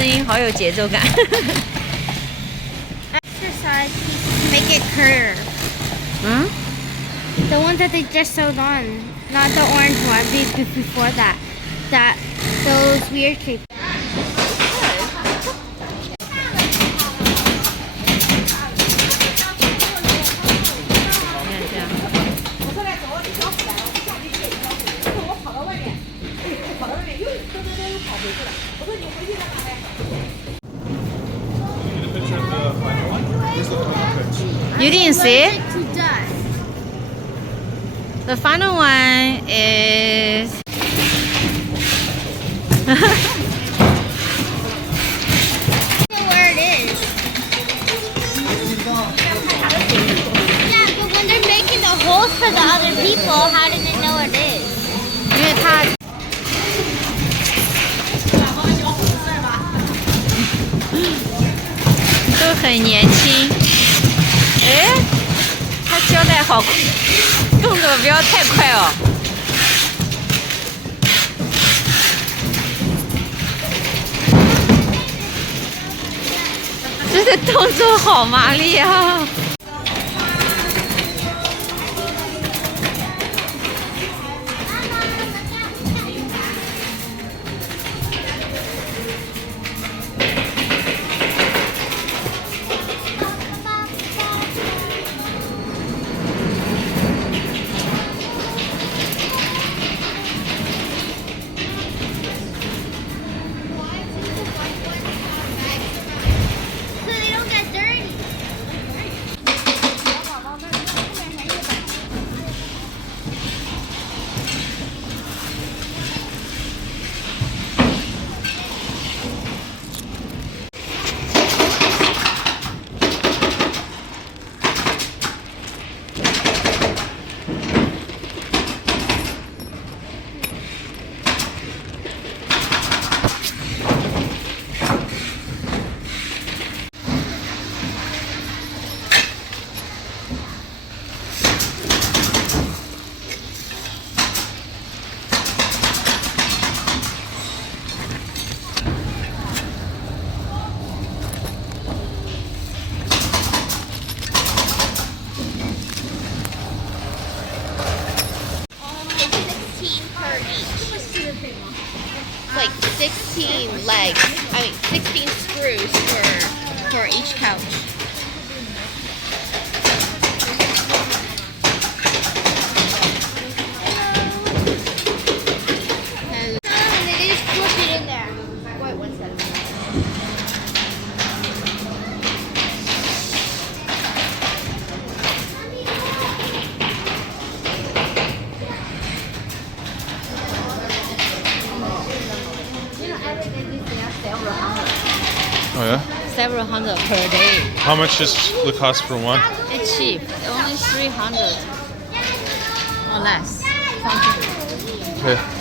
声音好有节奏感。Exercise make it curve. 嗯 The one that they just sewed on, not the orange one. Before that, those weird shapes. 这样。You didn't see it? The final one is Where it is. Yeah, but when they're making the holes for the other people, how do they know it is? 因为它都很年轻。哎，他胶带好，动作不要太快哦。这个动作好麻利啊！Like 16 legs. 16 screws for each couch. And they just push it in there. Wait, one second. Oh yeah? Several hundred per day. How much is the cost for one? It's cheap. Only 300 or less. Okay.